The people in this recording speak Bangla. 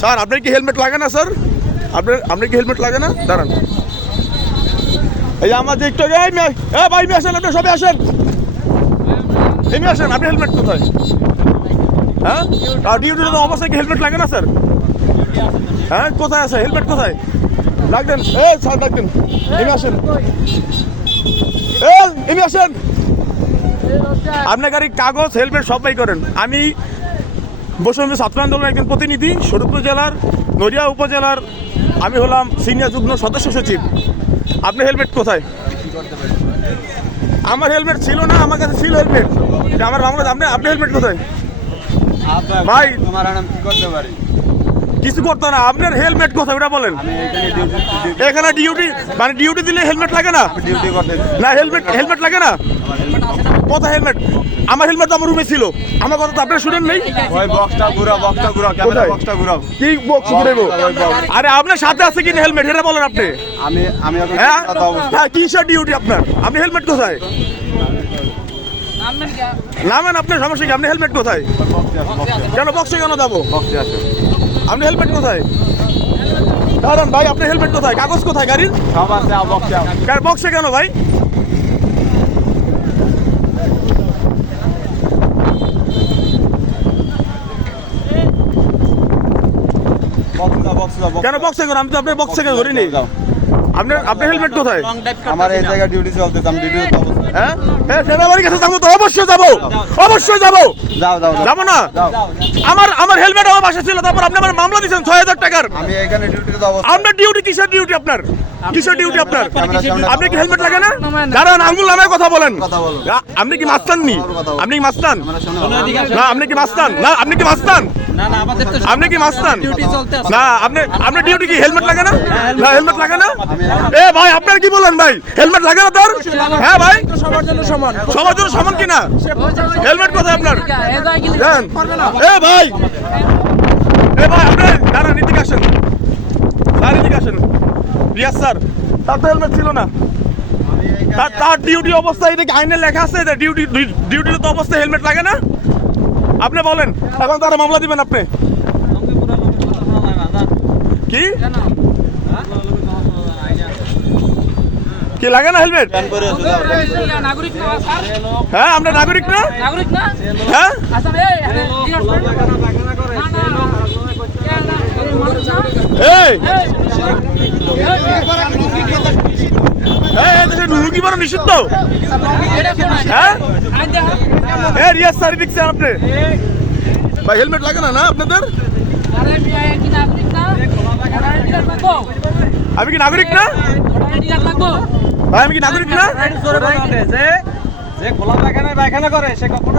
স্যার আপনার কি হেলমেট লাগে না স্যার? আপনার কি হেলমেট লাগে না? দাঁড়ান, এই আমার যে একটু ভাই আসেন, আপনি সবাই আসেন, এমনি আসেন। আপনি হেলমেট কোথায়? হ্যাঁ, ডিউটির অবস্থায় কি হেলমেট লাগে না স্যার? হ্যাঁ, কোথায় আছে হেলমেট? কোথায় লাগবেন? স্যার লাগবেন, এমনি আসেন, এমনি আসেন। আপনার গাড়ির কাগজ হেলমেট সবাই করেন। আমি বৈষম্য ছাত্র আন্দোলনের একজন প্রতিনিধি, শরীয়তপুর জেলার নড়িয়া উপজেলার। আমি হলাম সিনিয়র যুগ্ম সদস্য সচিব। আপনার হেলমেট কোথায়? আমার হেলমেট ছিল না, আমার কাছে ছিল হেলমেট, আমার বাংলা। আপনি হেলমেট কোথায় ভাই? কিছু করতে না, আপনার হেলমেট কোথায় ওটা বলেন। এখানে ডিউটি মানে ডিউটি দিলে হেলমেট লাগে না? না, হেলমেট লাগে না। কোথায় হেলমেট? আমার হেলমেট তো আমার রুমে ছিল। আমার কথা তো আপনার শুনেন নেই। কি বক্স ঘুরাইবো? আরে আপনার সাথে আছে কি হেলমেট এটা বলেন আপনি। হ্যাঁ, কিসের ডিউটি আপনার? আপনি হেলমেট কোথায়? নামেন, আপনার সমস্যা কি? আপনি হেলমেট কোথায়? কেন বক্সে কেন যাবো? আপনি হেলমেট কোথায়? দাঁড়ান ভাই, আপনি হেলমেট কোথায়? কাগজ কোথায় গাড়ির? বক্সে কেন ভাই? কেন বক্সে কেন? আমি তো আপনার বক্সে কেন ধরিনি। আপনার হেলমেট কোথায়? আমার এই জায়গায় ডিউটি চলতেছে, আমি ডিউটি। হ্যাঁ, সেনাবাহিনীর কাছে যাবো তো, অবশ্যই যাবো, অবশ্যই যাবো। যাবো না? আমার হেলমেট আমার বাসা ছিল, তারপর আপনি আমার মামলা দিয়েছেন 6,000 টাকার। আমি এখানে ডিউটিতে অবস্থা। আপনার ডিউটি কিসের ডিউটি আপনার? কিসের ডিউটি আপনার? আপনি কি হেলমেট লাগে না? দাঁড়ান, আঙ্গুল নামে কথা বলেন। আপনি কি মাস্তান নি? আপনি কি মাস্তান? না, আপনি কি মাস্তান? না, আপনি কি মাস্তান? আপনি কি মাস্তান? না, আপনার ডিউটি কি হেলমেট লাগে না? না, হেলমেট লাগে না। ভাই আপনার কি বলেন ভাই? হেলমেট লাগে না তোর? হ্যাঁ ভাই, সবার জন্য সমান কিনা? হেলমেট কোথায় আপনার? ভাই আপনি দাঁড়ান, এদিকে আসেন স্যার, এদিকে আসেন। রিয়াজ স্যার, তার তো হেলমেট ছিল না। তার ডিউটি অবস্থায় এটা আইনে লেখা আছে, ডিউটির তো অবস্থায় হেলমেট লাগে না। আপনি বলেন, এখন তারা মামলা দিবেন আপনি কি? কি লাগে না হেলমেট? হ্যাঁ, আমরা নাগরিক না? হ্যাঁ, ঢুকি বড় নিষিদ্ধ। হ্যাঁ, রিয়াজ স্যার দেখছেন আপনি ভাই, হেলমেট লাগে না না আপনাদের? আমি কি নাগরিক না ভাই? আমি কি নাগরিক না? যে খোলা পায়খানা করে সে কখনো